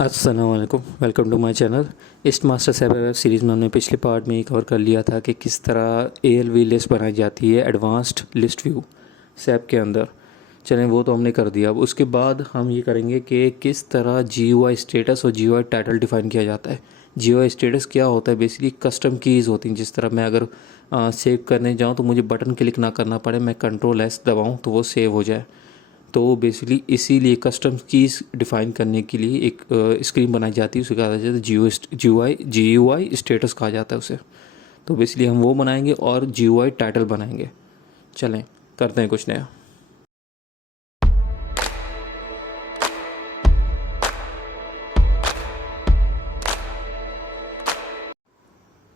अस्सलाम वालेकुम, welcome to my channel. इस मास्टर सैप वेब सीरीज़ में हमने पिछले पार्ट में कवर कर लिया था कि किस तरह ALV लिस्ट बनाई जाती है एडवांस्ड लिस्ट व्यू सैप के अंदर। चलें, वो तो हमने कर दिया। अब उसके बाद हम ये करेंगे कि किस तरह GUI स्टेटस और GUI टाइटल डिफ़ाइन किया जाता है। GUI स्टेटस क्या होता है? बेसिकली कस्टम कीज़ होती हैं। जिस तरह मैं अगर सेव करने जाऊँ तो मुझे बटन क्लिक ना करना पड़े, मैं Ctrl+S दबाऊँ तो वो सेव हो जाए। तो बेसिकली इसीलिए कस्टम कीज़ डिफ़ाइन करने के लिए एक स्क्रीन बनाई जाती है, उसे कहा जाता है GUI स्टेटस कहा जाता है उसे। तो बेसिकली हम वो बनाएंगे और GUI टाइटल बनाएंगे। चलें, करते हैं कुछ नया।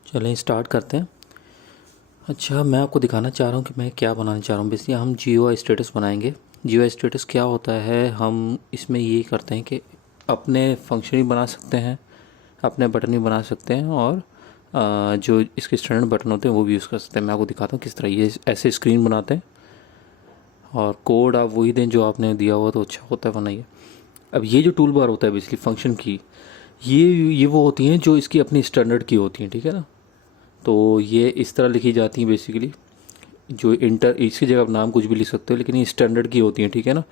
चलें स्टार्ट करते हैं। अच्छा, मैं आपको दिखाना चाह रहा हूँ कि मैं क्या बनाना चाह रहा हूँ। बेसिकली हम GUI स्टेटस बनाएंगे। GUI स्टेटस क्या होता है? हम इसमें ये करते हैं कि अपने फंक्शन भी बना सकते हैं, अपने बटन भी बना सकते हैं, और जो इसके स्टैंडर्ड बटन होते हैं वो भी यूज़ कर सकते हैं। मैं आपको दिखाता हूँ किस तरह ये ऐसे स्क्रीन बनाते हैं, और कोड आप वही दें जो आपने दिया हुआ तो अच्छा होता है, बनाइए। अब ये जो टूल बार होता है बेसिकली फंक्शन की, ये वो होती हैं जो इसकी अपनी स्टैंडर्ड की होती हैं, ठीक है ना। तो ये इस तरह लिखी जाती हैं बेसिकली, जो इंटर, इसकी जगह आप नाम कुछ भी लिख सकते हो, लेकिन ये स्टैंडर्ड की होती हैं, ठीक है ना।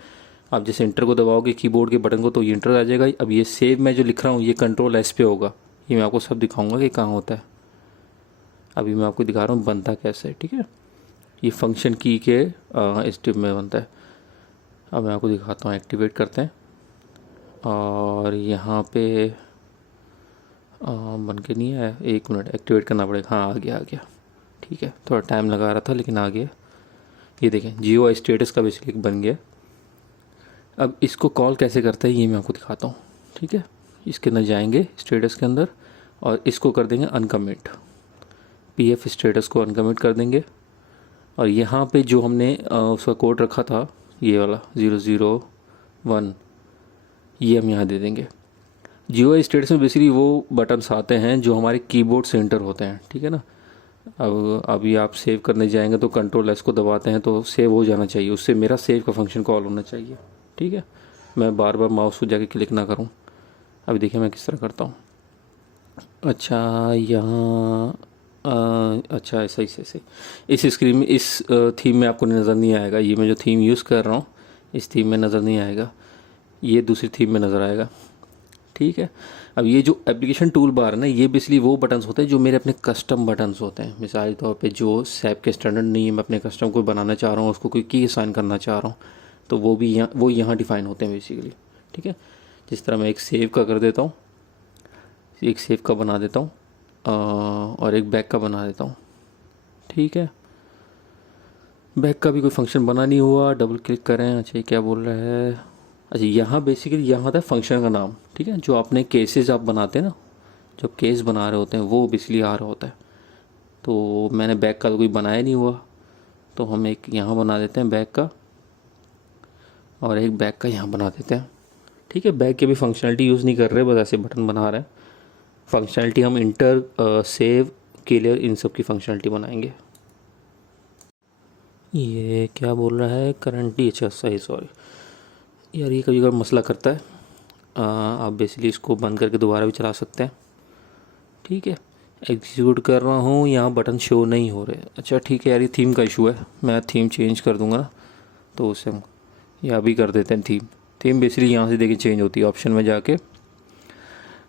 आप जैसे इंटर को दबाओगे कीबोर्ड के बटन को तो ये इंटर आ जाएगा। अब ये सेव मैं जो लिख रहा हूँ ये Ctrl+S पे होगा। ये मैं आपको सब दिखाऊंगा कि कहाँ होता है। अभी मैं आपको दिखा रहा हूँ बनता कैसे है, ठीक है। ये फंक्शन की के स्टेप में बनता है। अब मैं आपको दिखाता हूँ, एक्टिवेट करते हैं, और यहाँ पे बन के नहीं है, 1 मिनट एक्टिवेट करना पड़ेगा। हाँ, आ गया आ गया, ठीक है। थोड़ा टाइम लगा रहा था लेकिन आ गया। ये देखें, GUI स्टेटस का बेसिकली बन गया। अब इसको कॉल कैसे करता है ये मैं आपको दिखाता हूँ, ठीक है। इसके अंदर जाएंगे स्टेटस के अंदर, और इसको कर देंगे अनकमिट। PF स्टेटस को अनकमिट कर देंगे, और यहाँ पे जो हमने उसका कोड रखा था ये वाला 001, ये हम यहाँ दे देंगे। GUI स्टेटस में बेसिकली वो बटन्स आते हैं जो हमारे कीबोर्ड से एंटर होते हैं, ठीक है ना। अब अभी आप सेव करने जाएंगे तो Ctrl+S को दबाते हैं तो सेव हो जाना चाहिए, उससे मेरा सेव का फंक्शन कॉल होना चाहिए, ठीक है। मैं बार बार माउस को जाके क्लिक ना करूं। अभी देखिए मैं किस तरह करता हूं। अच्छा, यहाँ अच्छा, ऐसा ही ऐसे इस स्क्रीन में, इस थीम में आपको नज़र नहीं आएगा। ये मैं जो थीम यूज़ कर रहा हूँ इस थीम में नज़र नहीं आएगा, ये दूसरी थीम में नज़र आएगा, ठीक है। अब ये जो एप्लीकेशन टूल बार है ना, ये बेसिकली वो बटन्स होते हैं जो मेरे अपने कस्टम बटन्स होते हैं। मिसाल के तौर पे जो सैप के स्टैंडर्ड नहीं है, मैं अपने कस्टम को बनाना चाह रहा हूँ, उसको कोई की असाइन करना चाह रहा हूँ, तो वो भी यहाँ डिफ़ाइन होते हैं बेसिकली, ठीक है। जिस तरह मैं एक सेव का कर देता हूँ, एक सेव का बना देता हूँ, और एक बैक का बना देता हूँ, ठीक है। बैक का भी कोई फंक्शन बना नहीं हुआ, डबल क्लिक करें। अच्छा, ये क्या बोल रहा है? अच्छा, यहाँ बेसिकली यहाँ था फंक्शन का नाम, ठीक है। जो आपने केसेस आप बनाते हैं ना, जब केस बना रहे होते हैं वो बेसिकली आ रहा होता है। तो मैंने बैक का तो कोई बनाया नहीं हुआ, तो हम एक यहाँ बना देते हैं बैक का, और एक बैक का यहाँ बना देते हैं, ठीक है। बैक की भी फंक्शनलिटी यूज़ नहीं कर रहे, बस ऐसे बटन बना रहे हैं। फंक्शनलिटी हम इंटर, सेव, क्लियर, इन सब की फंक्शनलिटी बनाएंगे। ये क्या बोल रहा है? करंटली, अच्छा सही, सॉरी यार, ये कभी कभी मसला करता है। आप बेसिकली इसको बंद करके दोबारा भी चला सकते हैं, ठीक है। एग्जीक्यूट कर रहा हूँ, यहाँ बटन शो नहीं हो रहे। अच्छा ठीक है यार, ये थीम का इशू है, मैं थीम चेंज कर दूँगा ना, तो उससे हम यहाँ भी कर देते हैं थीम। थीम बेसिकली यहाँ से देखिए चेंज होती है ऑप्शन में जाके।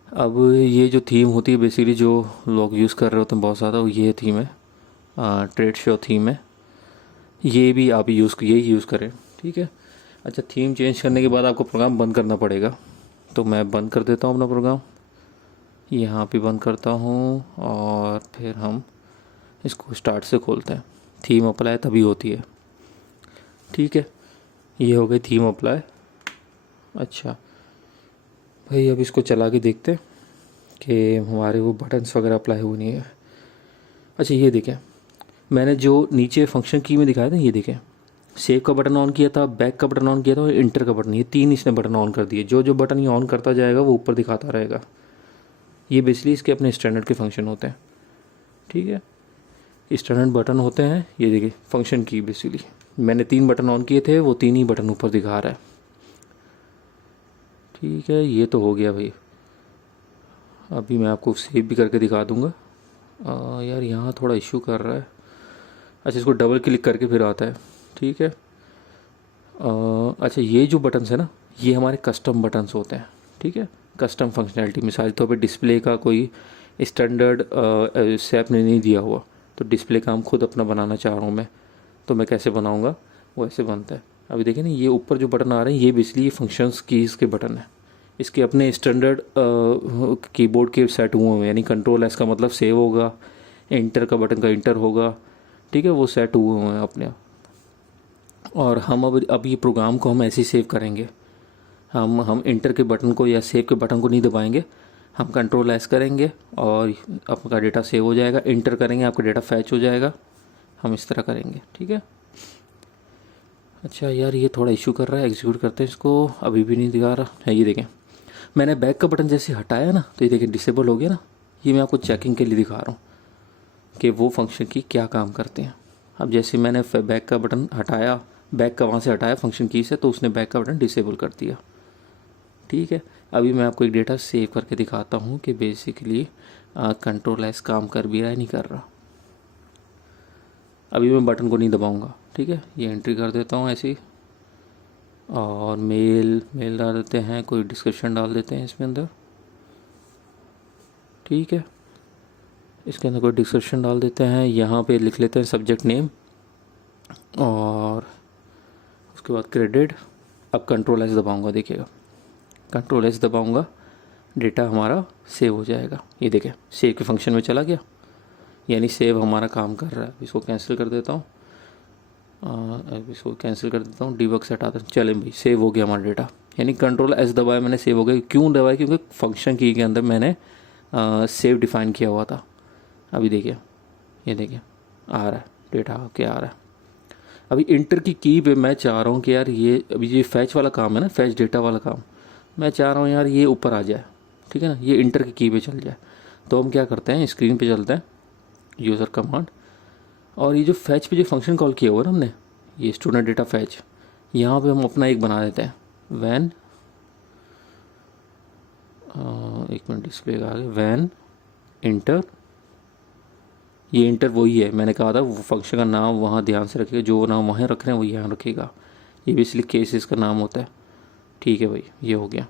अब ये जो थीम होती है बेसिकली जो लोग यूज़ कर रहे होते हैं बहुत ज़्यादा, वो ये थीम है, ट्रेड शो थीम है। ये भी आप यही यूज़ करें, ठीक है। अच्छा, थीम चेंज करने के बाद आपको प्रोग्राम बंद करना पड़ेगा, तो मैं बंद कर देता हूँ अपना प्रोग्राम, यहाँ पे बंद करता हूँ, और फिर हम इसको स्टार्ट से खोलते हैं। थीम अप्लाई तभी होती है, ठीक है। ये हो गई थीम अप्लाई। अच्छा भाई, अब इसको चला के देखते हैं कि हमारे वो बटन्स वगैरह अप्लाई हुए नहीं है। अच्छा, ये देखें, मैंने जो नीचे फंक्शन की में दिखाया था, ये देखें, सेव का बटन ऑन किया था, बैक का बटन ऑन किया था, और इंटर का बटन, ये 3 इसने बटन ऑन कर दिए। जो जो बटन ये ऑन करता जाएगा वो ऊपर दिखाता रहेगा। ये बेसिकली इसके अपने स्टैंडर्ड के फंक्शन होते हैं, ठीक है। स्टैंडर्ड बटन होते हैं, ये देखिए फंक्शन की, बेसिकली मैंने 3 बटन ऑन किए थे, वो 3 ही बटन ऊपर दिखा रहा है, ठीक है। ये तो हो गया भाई। अभी मैं आपको सेव भी करके दिखा दूंगा। यार यहाँ थोड़ा इशू कर रहा है। अच्छा, इसको डबल क्लिक करके फिर आता है। ठीक है। अच्छा, ये जो बटन्स है ना, ये हमारे कस्टम बटन्स होते हैं। ठीक है, कस्टम फंक्शनैलिटी। मिसाल के तौर पे डिस्प्ले का कोई स्टैंडर्ड शेप नहीं दिया हुआ, तो डिस्प्ले का हम खुद अपना बनाना चाह रहा हूँ मैं, तो मैं कैसे बनाऊँगा, वो ऐसे बनता है। अभी देखिए ना, ये ऊपर जो बटन आ रहे हैं ये बेसिकली ये फंक्शंस कीज़ के बटन है। इसके अपने स्टैंडर्ड कीबोर्ड के सेट हुए हैं, यानी कंट्रोल एस का मतलब सेव होगा, इंटर का बटन का इंटर होगा। ठीक है, वो सेट हुए हुए हैं अपने। और हम अब ये प्रोग्राम को हम ऐसे ही सेव करेंगे। हम इंटर के बटन को या सेव के बटन को नहीं दबाएंगे। हम कंट्रोल एस करेंगे और आपका डेटा सेव हो जाएगा। इंटर करेंगे, आपका डेटा फैच हो जाएगा। हम इस तरह करेंगे। ठीक है। अच्छा यार, ये थोड़ा इशू कर रहा है, एग्जीक्यूट करते हैं इसको। अभी भी नहीं दिखा रहा है। ये देखें, मैंने बैक का बटन जैसे हटाया ना, तो ये देखें डिसेबल हो गया ना। ये मैं आपको चेकिंग के लिए दिखा रहा हूँ कि वो फंक्शन की क्या काम करते हैं। अब जैसे मैंने बैक का बटन हटाया, बैक का वहाँ से हटाया फंक्शन की से, तो उसने बैक का बटन डिसेबल कर दिया। ठीक है। अभी मैं आपको एक डेटा सेव करके दिखाता हूँ कि बेसिकली कंट्रोल एस काम कर भी रहा है, नहीं कर रहा। अभी मैं बटन को नहीं दबाऊंगा। ठीक है, ये एंट्री कर देता हूँ ऐसे ही, और मेल डाल देते हैं, कोई डिस्क्रिप्शन डाल देते हैं इसमें अंदर। ठीक है, इसके अंदर कोई डिस्क्रिप्शन डाल देते हैं। यहाँ पे लिख लेते हैं सब्जेक्ट नेम, और उसके बाद क्रेडिट। अब कंट्रोल एस दबाऊंगा, देखिएगा कंट्रोल एस दबाऊंगा, डेटा हमारा सेव हो जाएगा। ये देखें, सेव के फंक्शन में चला गया, यानी सेव हमारा काम कर रहा है। इसको कैंसिल कर देता हूँ, अब इसको कैंसिल कर देता हूँ, डीबग से हटा देता हूँ। चलें भाई, सेव हो गया हमारा डेटा, यानी कंट्रोल एस दबाया मैंने, सेव हो गया। क्यों दबाया? क्योंकि फंक्शन की के अंदर मैंने सेव डिफाइन किया हुआ था। अभी देखिए, ये देखिए आ रहा है, डेटा आके आ रहा है। अभी इंटर की पे मैं चाह रहा हूँ कि यार ये अभी ये फैच वाला काम है ना, फैच डेटा वाला काम, मैं चाह रहा हूँ यार ये ऊपर आ जाए। ठीक है ना, ये इंटर की पे चल जाए। तो हम क्या करते हैं, स्क्रीन पे चलते हैं, यूज़र कमांड, और ये जो फैच पे जो फंक्शन कॉल किया हुआ है ना हमने, ये स्टूडेंट डेटा फैच, यहाँ पे हम अपना एक बना देते हैं, वैन, एक मिनट डिस्प्ले का आगे, वैन इंटर। ये इंटर वही है, मैंने कहा था वो फंक्शन का नाम वहाँ ध्यान से रखिएगा, जो नाम वहाँ रख रहे हैं वो यहाँ रखिएगा। ये बेसिकली केसेस का नाम होता है। ठीक है भाई, ये हो गया।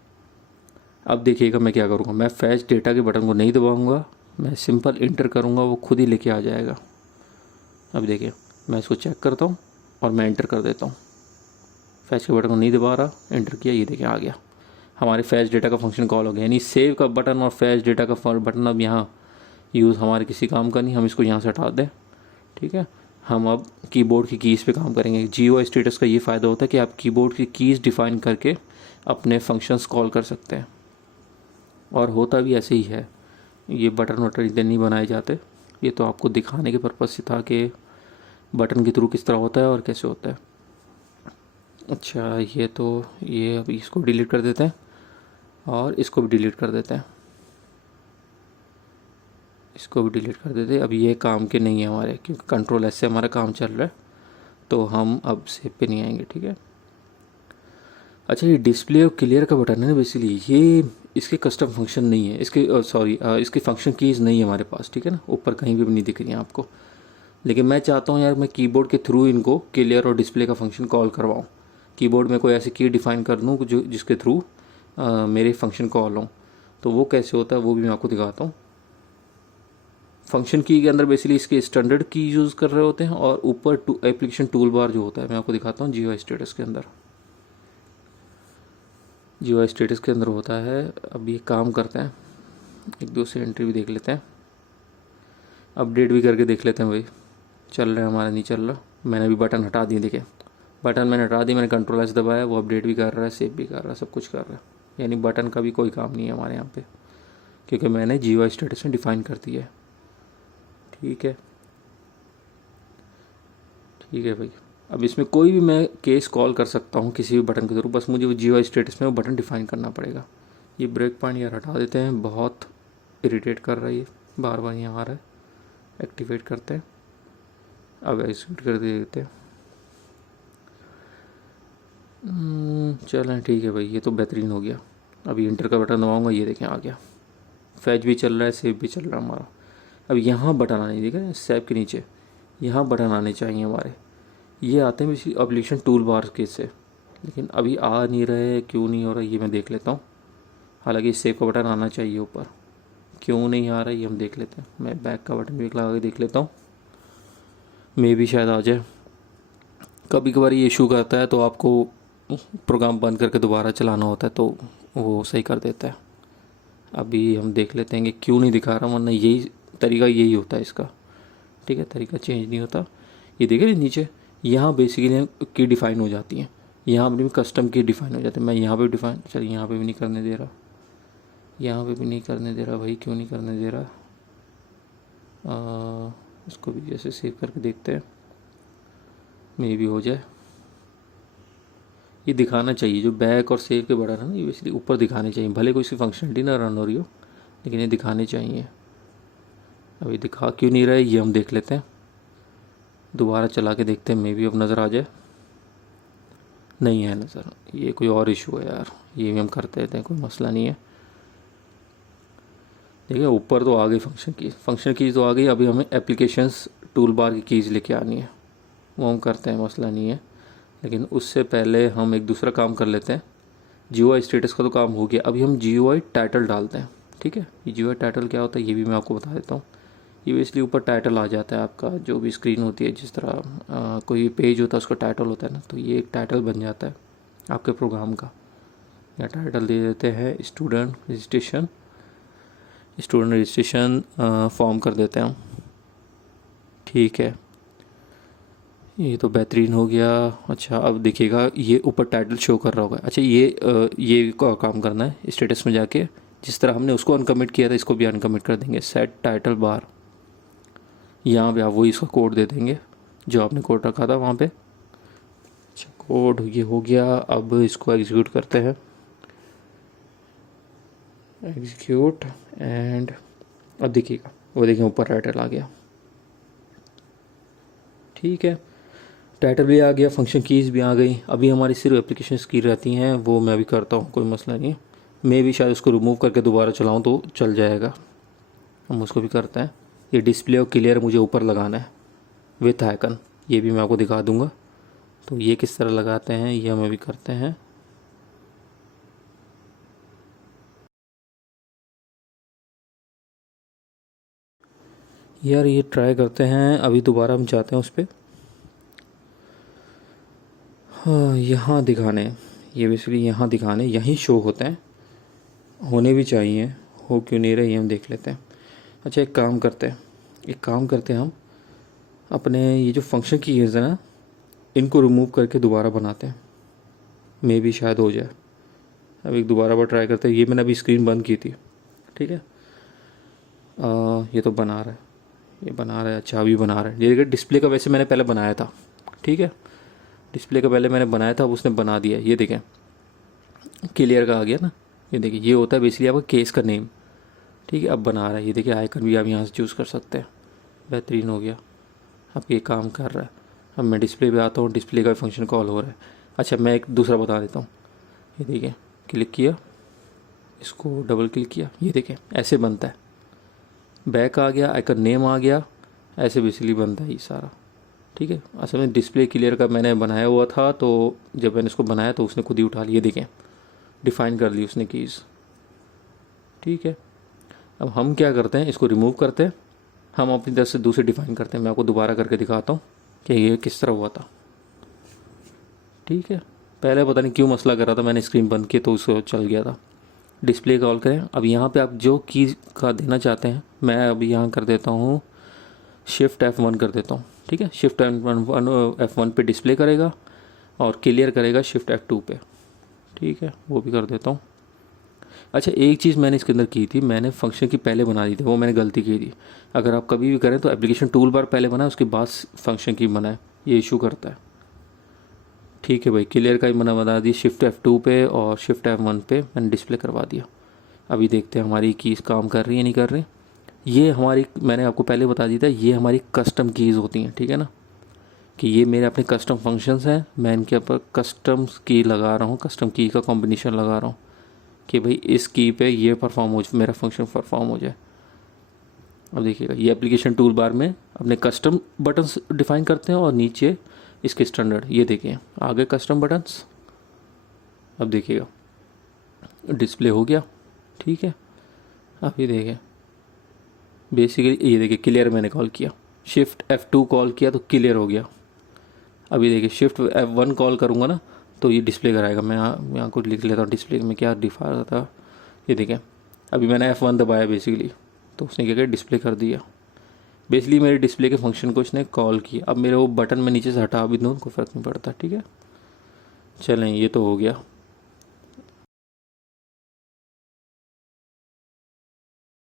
अब देखिएगा मैं क्या करूँगा, मैं फैच डेटा के बटन को नहीं दबाऊँगा, मैं सिंपल इंटर करूँगा, वो खुद ही लेके आ जाएगा। अब देखिए, मैं इसको चेक करता हूँ और मैं इंटर कर देता हूँ। फैच के बटन को नहीं दबा रहा, इंटर किया, ये देखिए आ गया। हमारे फैच डेटा का फंक्शन कॉल हो गया, यानी सेव का बटन और फैच डेटा का बटन अब यहाँ यूज़ हमारे किसी काम का नहीं। हम इसको यहाँ से हटा दें। ठीक है, हम अब कीबोर्ड की कीज़ पे काम करेंगे। GUI स्टेटस का ये फ़ायदा होता है कि आप कीबोर्ड की कीज़ डिफ़ाइन करके अपने फंक्शंस कॉल कर सकते हैं, और होता भी ऐसे ही है। ये बटन वटन इतने नहीं बनाए जाते, ये तो आपको दिखाने के पर्पज़ से था कि बटन के थ्रू किस तरह होता है और कैसे होता है। अच्छा, ये अभी इसको डिलीट कर देते हैं, और इसको भी डिलीट कर देते हैं, इसको भी डिलीट कर देते हैं। अब ये काम के नहीं है हमारे, क्योंकि कंट्रोल एस से हमारा काम चल रहा है, तो हम अब सेव पे नहीं आएंगे। ठीक है। अच्छा, ये डिस्प्ले और क्लियर का बटन है ना, बेसिकली ये इसके कस्टम फंक्शन नहीं है, इसके सॉरी इसकी फंक्शन कीज़ नहीं है हमारे पास। ठीक है ना, ऊपर कहीं भी नहीं दिख रही है आपको, लेकिन मैं चाहता हूँ यार मैं कीबोर्ड के थ्रू इनको क्लियर और डिस्प्ले का फंक्शन कॉल करवाऊँ। कीबोर्ड में कोई ऐसी की डिफ़ाइन कर दूँ जो जिसके थ्रू मेरे फंक्शन कॉल हों। तो वो कैसे होता है वो भी मैं आपको दिखाता हूँ। फंक्शन की के अंदर बेसिकली इसके स्टैंडर्ड की यूज़ कर रहे होते हैं, और ऊपर एप्लीकेशन टूल बार जो होता है, मैं आपको दिखाता हूँ। GUI स्टेटस के अंदर, GUI स्टेटस के अंदर होता है। अब ये काम करते हैं, एक दो से एंट्री भी देख लेते हैं, अपडेट भी करके देख लेते हैं भाई चल रहा है हमारा, नहीं चल रहा। मैंने अभी बटन हटा दिए, देखिए बटन मैंने हटा दिया, मैंने कंट्रोल एस दबाया, वो अपडेट भी कर रहा है, सेव भी कर रहा है, सब कुछ कर रहा है। यानी बटन का भी कोई काम नहीं है हमारे यहाँ पे, क्योंकि मैंने GUI स्टेटस में डिफ़ाइन कर दिया है। ठीक है, ठीक है भाई। अब इसमें कोई भी मैं केस कॉल कर सकता हूँ किसी भी बटन के थ्रू, बस मुझे वो GUI स्टेटस में वो बटन डिफ़ाइन करना पड़ेगा। ये ब्रेक पॉइंट यार हटा देते हैं, बहुत इरिटेट कर रहा है ये, बार बार यहाँ आ रहा है। एक्टिवेट करते हैं, अब एग्जीक्यूट कर देते हैं। चलें ठीक है भाई, ये तो बेहतरीन हो गया। अभी इंटर का बटन दबाऊंगा, ये देखें आ गया। फैच भी चल रहा है, सेव भी चल रहा है हमारा। अब यहाँ बटन आने दिख रहा है सेव के नीचे, यहाँ बटन आने चाहिए हमारे। ये आते हैं बेसिकली एप्लीकेशन टूल बार के से, लेकिन अभी आ नहीं रहे, क्यों नहीं हो रहा ये मैं देख लेता हूँ। हालांकि सेव का बटन आना चाहिए ऊपर, क्यों नहीं आ रहा ये हम देख लेते हैं। मैं बैक का बटन भी लगा के देख लेता हूँ, मे भी शायद आ जाए। कभी कभार ये इशू करता है तो आपको प्रोग्राम बंद करके दोबारा चलाना होता है तो वो सही कर देता है। अभी हम देख लेते हैं कि क्यों नहीं दिखा रहा, वरना यही तरीका यही होता है इसका। ठीक है, तरीका चेंज नहीं होता। ये देखिए नीचे यहाँ बेसिकली की डिफ़ाइन हो जाती हैं, यहाँ अपनी कस्टम की डिफ़ाइन हो जाती है। मैं यहाँ पे डिफ़ाइन, चलिए यहाँ पे भी नहीं करने दे रहा, यहाँ पे भी नहीं करने दे रहा भाई, क्यों नहीं करने दे रहा। इसको भी जैसे सेव करके देखते हैं, मे भी हो जाए। ये दिखाना चाहिए, जो बैक और सेव के बटन है ना, ये बेसिकली ऊपर दिखाने चाहिए, भले कोई सी फंक्शनलिटी ना रन हो रही हो, लेकिन ये दिखाने चाहिए। अभी दिखा क्यों नहीं रहा है ये हम देख लेते हैं, दोबारा चला के देखते हैं, मे भी अब नज़र आ जाए। नहीं है नज़र, ये कोई और इशू है यार, ये भी हम करते रहते हैं, कोई मसला नहीं है। देखिए ऊपर तो आ गई फंक्शन कीज़ तो आ गई। अभी हमें एप्लीकेशंस टूल बार की कीज़ लेके आनी है, वो हम करते हैं, मसला नहीं है। लेकिन उससे पहले हम एक दूसरा काम कर लेते हैं। GUI स्टेटस का तो काम हो गया, अभी हम GUI टाइटल डालते हैं। ठीक है, ये GUI टाइटल क्या होता है ये भी मैं आपको बता देता हूँ। ये बेसिकली ऊपर टाइटल आ जाता है आपका, जो भी स्क्रीन होती है, जिस तरह कोई पेज होता है उसका टाइटल होता है ना, तो ये एक टाइटल बन जाता है आपके प्रोग्राम का। या टाइटल दे देते हैं स्टूडेंट रजिस्ट्रेशन फॉर्म कर देते हैं हम। ठीक है, ये तो बेहतरीन हो गया। अच्छा अब देखिएगा ये ऊपर टाइटल शो कर रहा होगा। अच्छा ये काम करना है स्टेटस में जाके, जिस तरह हमने उसको अनकमिट किया था इसको भी अनकमिट कर देंगे। सेट टाइटल बार, यहाँ पे आप वही इसका कोड दे देंगे जो आपने कोड रखा था वहाँ पे। अच्छा कोड ये हो गया, अब इसको एग्जीक्यूट करते हैं, एग्जीक्यूट एंड अब देखिएगा वो देखिए ऊपर टाइटल आ गया। ठीक है, टाइटल भी आ गया, फंक्शन कीज़ भी आ गई। अभी हमारी सिर्फ एप्लीकेशन की रहती हैं, वो मैं भी करता हूँ, कोई मसला नहीं है। मैं भी शायद उसको रिमूव करके दोबारा चलाऊँ तो चल जाएगा, हम उसको भी करते हैं। ये डिस्प्ले और क्लियर मुझे ऊपर लगाना है विथ आइकन, ये भी मैं आपको दिखा दूँगा। तो ये किस तरह लगाते हैं ये हमें भी करते हैं। यार ये ट्राई करते हैं, अभी दोबारा हम जाते हैं उस पर। हाँ यहाँ दिखाने, ये बेसिकली यहाँ दिखाने, यहीं शो होते हैं, होने भी चाहिए, हो क्यों नहीं रहे ये हम देख लेते हैं। अच्छा एक काम करते हैं हम अपने ये जो फंक्शन की कीज़ है ना, इनको रिमूव करके दोबारा बनाते हैं, मे भी शायद हो जाए। अब एक दोबारा बार ट्राई करते हैं। ये मैंने अभी स्क्रीन बंद की थी, ठीक है। ये तो बना रहा है, ये बना रहा है, अच्छा अभी बना रहा है। ये देखिए डिस्प्ले का वैसे मैंने पहले बनाया था, ठीक है, डिस्प्ले का पहले मैंने बनाया था, अब उसने बना दिया। ये देखें क्लियर का आ गया ना, ये देखिए ये होता है बेसिकली आपका केस का नेम, ठीक है। अब बना रहा है, ये देखिए आइकन भी आप यहाँ से चूज़ कर सकते हैं, बेहतरीन हो गया। अब ये काम कर रहा है। अब मैं डिस्प्ले पे आता हूँ, डिस्प्ले का फंक्शन कॉल हो रहा है। अच्छा मैं एक दूसरा बता देता हूँ, ये देखिए क्लिक किया, इसको डबल क्लिक किया, ये देखें ऐसे बनता है, बैक आ गया, आइकन नेम आ गया, ऐसे बेसिकली बनता है ये सारा, ठीक है। असल में डिस्प्ले क्लियर का मैंने बनाया हुआ था, तो जब मैंने इसको बनाया तो उसने खुद ही उठा लिया, देखें डिफ़ाइन कर ली उसने कीज़, ठीक है। अब हम क्या करते हैं, इसको रिमूव करते हैं, हम अपनी तरफ से दूसरे डिफ़ाइन करते हैं। मैं आपको दोबारा करके दिखाता हूँ कि ये किस तरह हुआ था, ठीक है। पहले पता नहीं क्यों मसला कर रहा था, मैंने स्क्रीन बंद की तो उसको चल गया था। डिस्प्ले कॉल करें, अब यहाँ पे आप जो की का देना चाहते हैं, मैं अभी यहाँ कर देता हूँ शिफ्ट F1 कर देता हूँ, ठीक है। शिफ्ट F1 पे डिस्प्ले करेगा और क्लियर करेगा शिफ्ट F2 पे, ठीक है, वो भी कर देता हूँ। अच्छा एक चीज़ मैंने इसके अंदर की थी, मैंने फंक्शन की पहले बना दी थी, वो मैंने गलती की थी। अगर आप कभी भी करें तो एप्लीकेशन टूल बार पहले बनाए, उसके बाद फंक्शन की बनाए, ये इशू करता है, ठीक है भाई। क्लियर का ही मैंने बना दी शिफ्ट F2 पे और शिफ्ट F1 पे मैंने डिस्प्ले करवा दिया। अभी देखते हैं हमारी कीज़ काम कर रही है नहीं कर रही। ये हमारी, मैंने आपको पहले बता दिया था, ये हमारी कस्टम कीज़ होती हैं, ठीक है ना, कि ये मेरे अपने कस्टम फंक्शंस हैं, मैं इनके ऊपर कस्टम की लगा रहा हूँ, कस्टम की का कॉम्बिनेशन लगा रहा हूँ। कि भाई इस की पे ये परफॉर्म हो मेरा फंक्शन परफॉर्म हो जाए। अब देखिएगा ये एप्लीकेशन टूल बार में अपने कस्टम बटन्स डिफाइन करते हैं और नीचे इसके स्टैंडर्ड, ये देखिए आ गए कस्टम बटन्स। अब देखिएगा डिस्प्ले हो गया, ठीक है। अब ये देखिए बेसिकली ये देखिए क्लियर मैंने कॉल किया, शिफ्ट F2 कॉल किया तो क्लियर हो गया। अब ये देखिए शिफ्ट F1 कॉल करूँगा ना तो ये डिस्प्ले कराएगा। मैं यहाँ कुछ लिख लेता हूँ डिस्प्ले में क्या दिखा रहा था। ये देखिए अभी मैंने F1 दबाया बेसिकली तो उसने क्या किया डिस्प्ले कर दिया। बेसिकली मेरे डिस्प्ले के फंक्शन को इसने कॉल किया। अब मेरे वो बटन में नीचे से हटा भी दूँ कोई फ़र्क नहीं पड़ता, ठीक है। चलें ये तो हो गया।